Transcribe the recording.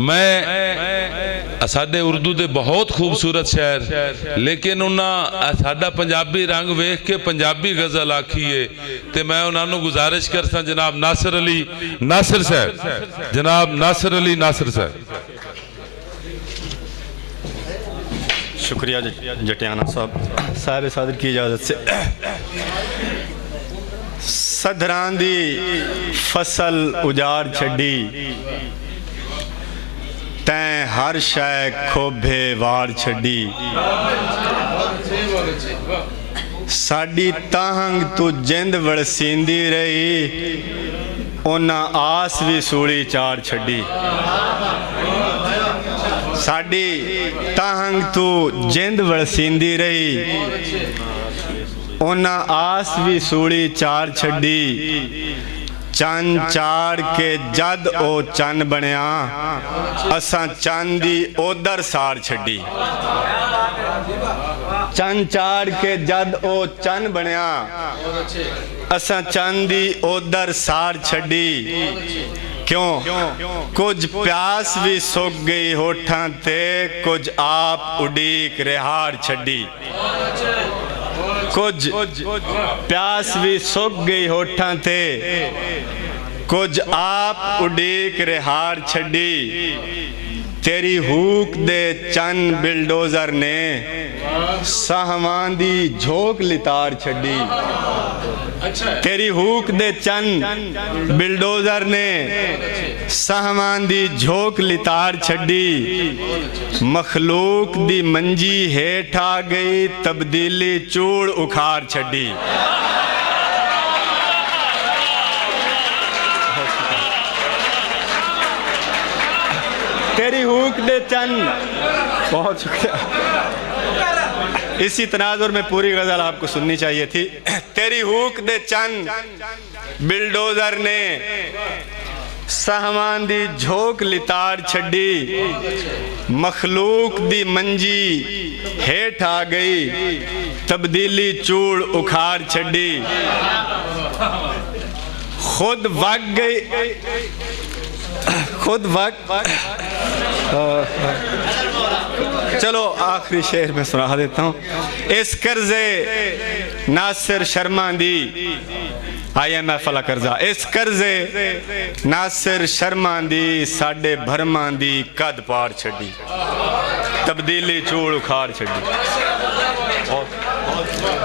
मैं साडे उर्दू दे बहुत खूबसूरत शायर, लेकिन उन्हें साडा पंजाबी रंग वेख के पंजाबी गज़ल आखी है, तो मैं उन्होंने गुजारिश करता जनाब नासिर अली नासिर साहब, जनाब नासिर अली नासिर साहब। शुक्रिया जटियाना साहब। साहब सादर की इजाज़त से सधरां दी फसल उजाड़ छड़ी, तैं हर शै खोभे वार छड़ी, साडी ताहंग तू जिंद वड़सींदी रही, उन्हां आस भी सूली चार छड़ी। साडी ताहंग तू जिंद वड़सींदी रही, उन्हां आस भी सूली चार छड़ी। चन चाड़ के जद ओ चन बनया, असां चन दी ओदर सार छड़ी। चन चाड़ के जद ओ चन बनया, असां चन दी ओदर सार छड़ी। क्यों कुछ प्यास भी सुक गई होठां ते, कुछ आप उड़ीक रिहाड़ छड़ी। कुछ प्यास भी सुक गई होठां ते, कुछ आप उड़ीक रिहाड़ छड़ी। तेरी हूक दे चन बिलडोजर ने, साहवां दी झोंक लितार छड़ी। तेरी हूक दे चन बिलडोजर ने, साहवां दी झोंक लितार छड़ी। मखलूक दी मंजी हेठ आ गई, तब्दीली चूड़ उखाड़ छड़ी। तेरी हूक दे चन, बहुत शुक्रिया। इसी तनाजुर में पूरी गजल आपको सुननी चाहिए थी। तेरी हूक दे चन बिलडोजर ने, साहवां दी झोंक लिताड़ छड़ी। मखलूक दी मंजी हेठ आ गई, तब्दीली चूड़ उखाड़ छड़ी। खुद वग गई, खुद वक्त। चलो आखिरी शेर में सुना देता हूँ। इस कर्जे नासिर शर्मा दी, IMF वाला कर्जा, इस कर्जे नासिर शर्मा दी, साडे भरमा दी कद पार छड़ी। तब्दीली चूड़ उखाड़ छड़ी।